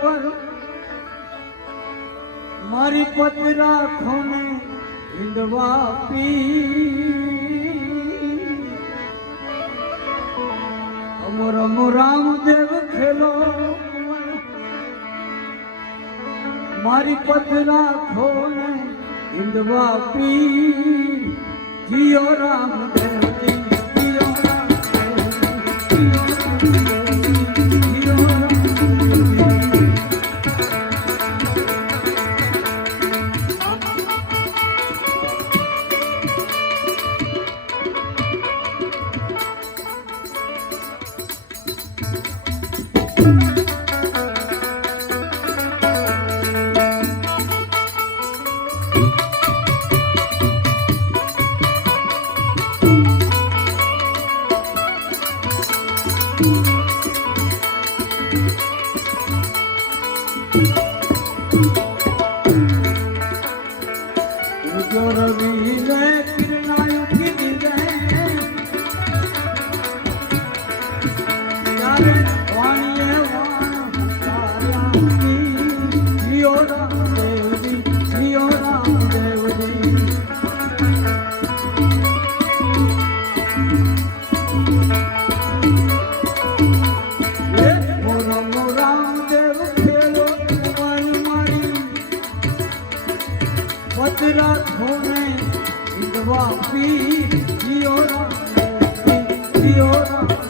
પર મારી પત રાખો ને હિંદવા પી. અમર અમર રામદેવ ખેલો મારી પત રાખો હિંદવા પી. જીઓ રામદેવ યાદ રાખો ને વિધવા પીર જીઓ રામ જીઓ રામ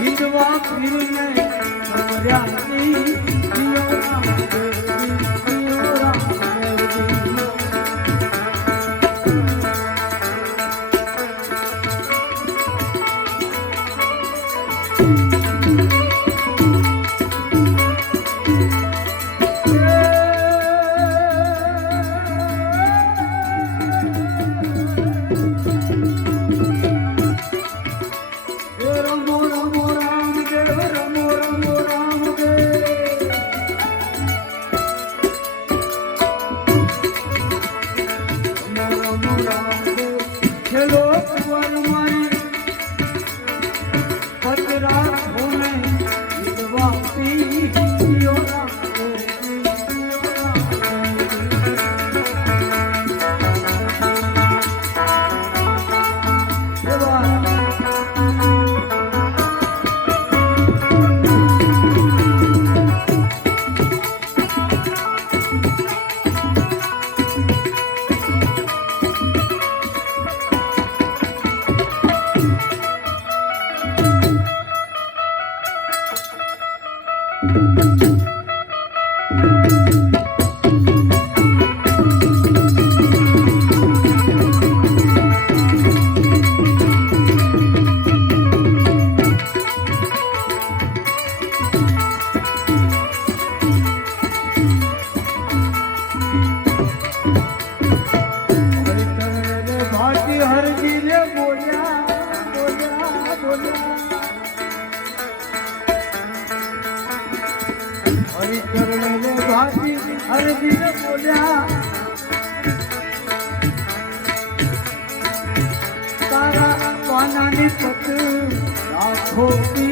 હિંદવા ફીરને સમર્યાથી જીઓ રામ રાખો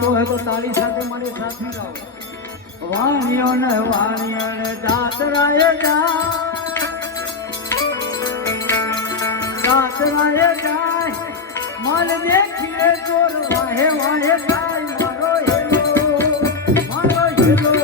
આવતો હોય તો તારી સાથે મારી સાથી ગાઓ વાણિયો ને વાણિયો ને જાતરાએ જાય. જાતરાએ જાય. મન દેખીએ, જોર વાહે વાહે થાય મારો હેલો મારો હેલો.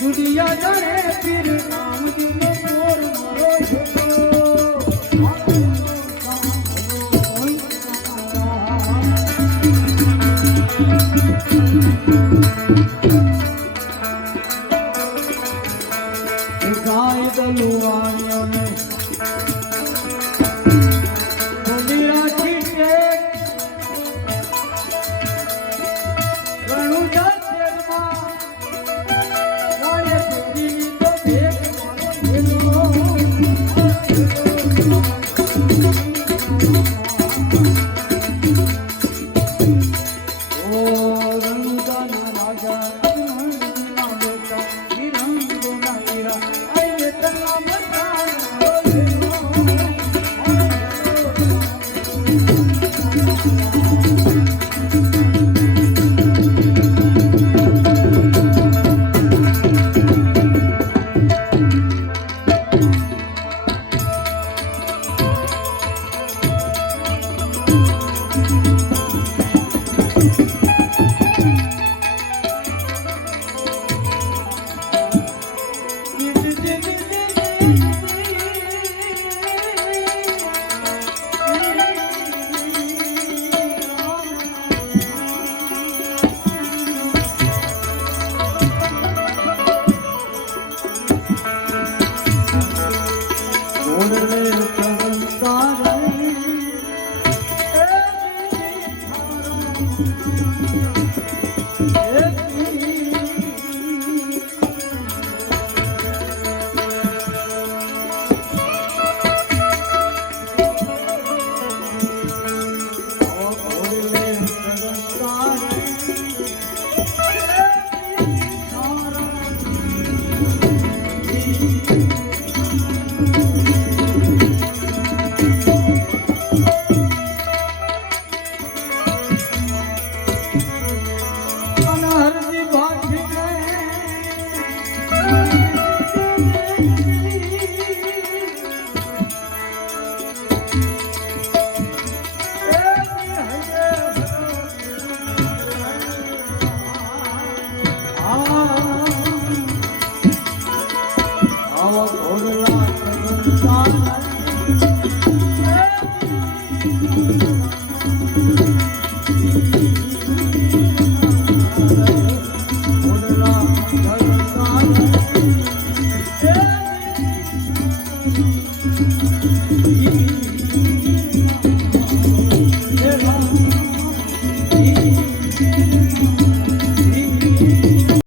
દુનિયા જાણે